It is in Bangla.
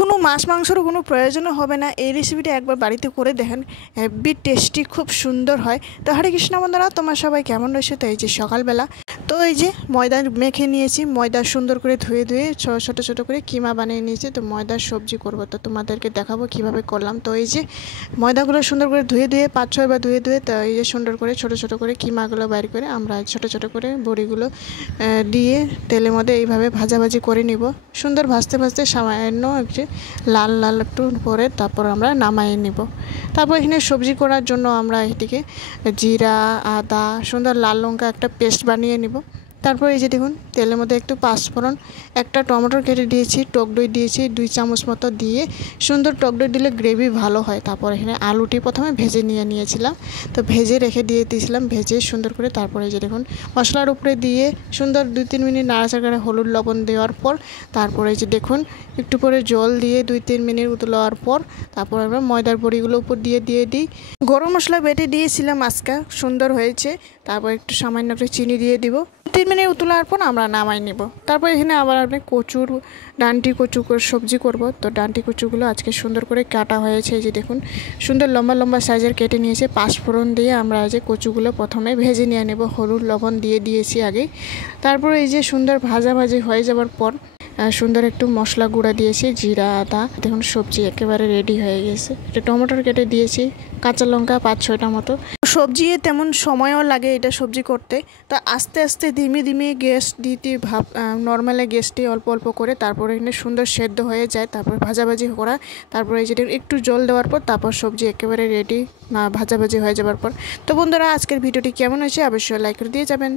কোনো মাছ মাংসর কোনো প্রয়োজনও হবে না। এই রেসিপিটা একবার বাড়িতে করে দেখেন, হেভি টেস্টি, খুব সুন্দর হয়। তো হরে কৃষ্ণ বন্ধুরা, তোমার সবাই কেমন রয়েছে? তো এই যে সকালবেলা তো এই যে ময়দা মেখে নিয়েছি, ময়দা সুন্দর করে ধুয়ে ছোটো ছোটো করে কিমা বানিয়ে নিয়েছি। তো ময়দার সবজি করব, তো তোমাদেরকে দেখাবো কিভাবে করলাম। তো এই যে ময়দাগুলো সুন্দর করে ধুয়ে 5-6 বার ধুয়ে তো এই যে সুন্দর করে ছোটো ছোটো করে কিমাগুলো বাইর করে আমরা ছোটো ছোটো করে বড়িগুলো দিয়ে তেলের মধ্যে এইভাবে ভাজাভাজি করে নিব। সুন্দর ভাজতে ভাজতে সামান্য একটু লাল লাল একটু পরে তারপর আমরা নামাই নিব। তারপর এখানে সবজি করার জন্য আমরা এটিকে জিরা, আদা, সুন্দর লাল লঙ্কা একটা পেস্ট বানিয়ে নিব। তারপর এই যে দেখুন তেলের মধ্যে একটু পাঁচফোড়ন, একটা টমেটো কেটে দিয়েছি, টক দই দিয়েছি 2 চামচ মতো দিয়ে, সুন্দর টক দই দিলে গ্রেভি ভালো হয়। তারপর এখানে আলুটি প্রথমে ভেজে নিয়েছিলাম, তো ভেজে রেখে দিয়েছিলাম, ভেজে সুন্দর করে তারপরে এই যে দেখুন মশলার উপরে দিয়ে সুন্দর 2-3 মিনিট নাড়াচাড়া করে হলুদ লবণ দেওয়ার পর তারপরে এই যে দেখুন একটু পরে জল দিয়ে 2-3 মিনিট উতলার পর তারপর আমরা ময়দার বড়িগুলো উপর দিয়ে দিই। গরম মশলা বেটে দিয়েছিলাম আজকে, সুন্দর হয়েছে। তারপর একটু সামান্য একটু চিনি দিয়ে দিব। 3 মিনিট উতলার পর আমরা নামাই নেব। তারপর এখানে আবার আপনি ডান্টি কচু সবজি করব। তো ডান্টি কচুগুলো আজকে সুন্দর করে কাটা হয়েছে। এই যে দেখুন সুন্দর লম্বা লম্বা সাইজের কেটে নিয়েছে। পাঁচফোড়ন দিয়ে আমরা যে কচুগুলো প্রথমে ভেজে নিয়ে নেব, হলুদ লবণ দিয়ে দিয়েছি আগে। তারপর এই যে সুন্দর ভাজাভাজি হয়ে যাওয়ার পর সুন্দর একটু মশলা গুঁড়া দিয়েছি, জিরা, আদা। দেখুন সবজি একেবারে রেডি হয়ে গেছে। একটা টমেটোর কেটে দিয়েছি, কাঁচা লঙ্কা 5-6টা মতো। সবজি তেমন সময়ও লাগে এটা সবজি করতে, তো আস্তে আস্তে ধীমে ধীমে গ্যাস দিতে নর্মালে গ্যাসটি অল্প অল্প করে তারপরে এখানে সুন্দর সেদ্ধ হয়ে যায়। তারপর ভাজাভাজি করা, তারপরে এই যেটা একটু জল দেওয়ার পর তারপর সবজি একেবারে রেডি ভাজাভাজি হয়ে যাওয়ার পর। তো বন্ধুরা, আজকের ভিডিওটি কেমন হয়েছে অবশ্যই লাইক করে দিয়ে যাবেন।